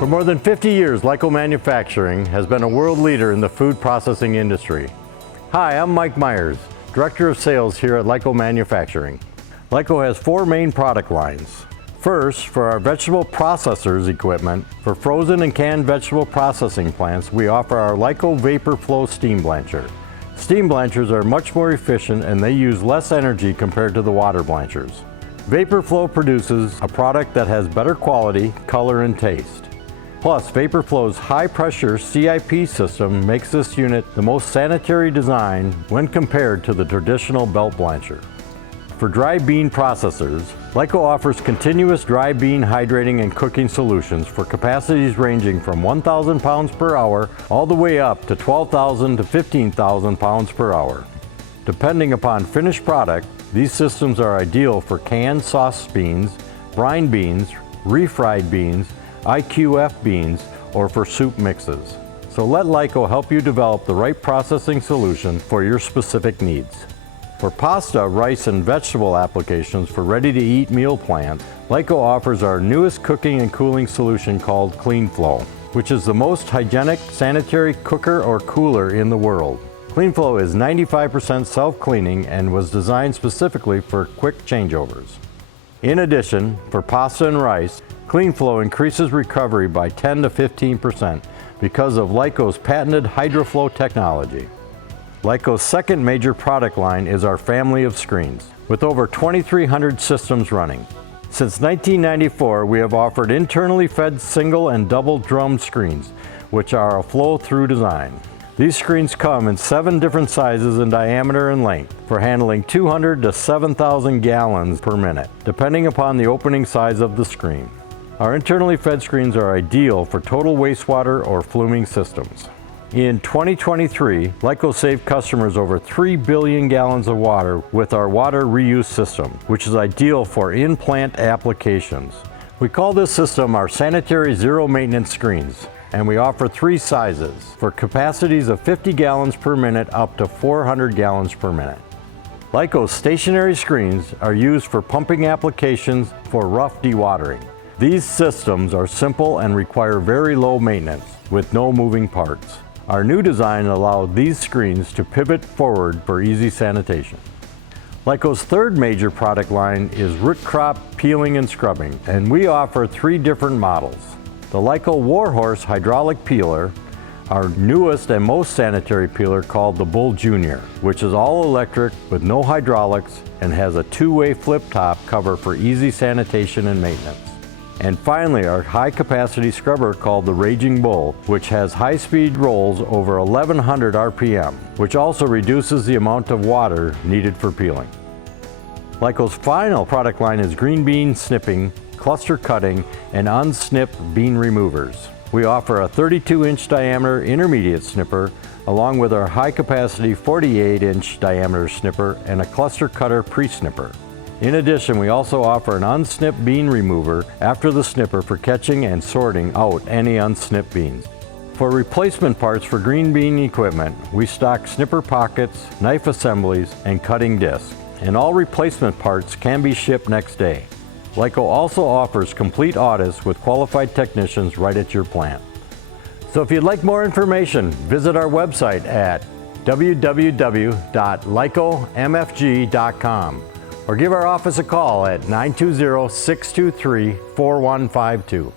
For more than 50 years, Lyco Manufacturing has been a world leader in the food processing industry. Hi, I'm Mike Myers, Director of Sales here at Lyco Manufacturing. Lyco has 4 main product lines. First, for our vegetable processors equipment, for frozen and canned vegetable processing plants, we offer our Lyco Vapor Flow Steam Blancher. Steam blanchers are much more efficient and they use less energy compared to the water blanchers. Vapor Flow produces a product that has better quality, color, and taste. Plus, Vapor Flow's high-pressure CIP system makes this unit the most sanitary design when compared to the traditional belt blancher. For dry bean processors, Lyco offers continuous dry bean hydrating and cooking solutions for capacities ranging from 1,000 pounds per hour all the way up to 12,000 to 15,000 pounds per hour. Depending upon finished product, these systems are ideal for canned sauce beans, brine beans, refried beans, IQF beans, or for soup mixes. So let Lyco help you develop the right processing solution for your specific needs. For pasta, rice, and vegetable applications for ready-to-eat meal plans, Lyco offers our newest cooking and cooling solution called CleanFlow, which is the most hygienic sanitary cooker or cooler in the world. CleanFlow is 95% self-cleaning and was designed specifically for quick changeovers. In addition, for pasta and rice, CleanFlow increases recovery by 10 to 15% because of Lyco's patented HydroFlow technology. Lyco's second major product line is our family of screens, with over 2,300 systems running. Since 1994, we have offered internally fed single and double drum screens, which are a flow-through design. These screens come in 7 different sizes in diameter and length for handling 200 to 7,000 gallons per minute, depending upon the opening size of the screen. Our internally fed screens are ideal for total wastewater or fluming systems. In 2023, Lyco saved customers over 3 billion gallons of water with our water reuse system, which is ideal for in-plant applications. We call this system our sanitary zero maintenance screens, and we offer 3 sizes for capacities of 50 gallons per minute up to 400 gallons per minute. Lyco's stationary screens are used for pumping applications for rough dewatering. These systems are simple and require very low maintenance with no moving parts. Our new design allows these screens to pivot forward for easy sanitation. Lyco's third major product line is root crop peeling and scrubbing, and we offer 3 different models. The Lyco Warhorse hydraulic peeler, our newest and most sanitary peeler called the Bull Junior, which is all electric with no hydraulics and has a 2-way flip top cover for easy sanitation and maintenance. And finally, our high-capacity scrubber called the Raging Bull, which has high-speed rolls over 1,100 RPM, which also reduces the amount of water needed for peeling. Lyco's final product line is green bean snipping, cluster cutting, and unsnip bean removers. We offer a 32-inch diameter intermediate snipper, along with our high-capacity 48-inch diameter snipper and a cluster cutter pre-snipper. In addition, we also offer an unsnipped bean remover after the snipper for catching and sorting out any unsnipped beans. For replacement parts for green bean equipment, we stock snipper pockets, knife assemblies, and cutting discs, and all replacement parts can be shipped next day. Lyco also offers complete audits with qualified technicians right at your plant. So if you'd like more information, visit our website at www.lycomfg.com. or give our office a call at 920-623-4152.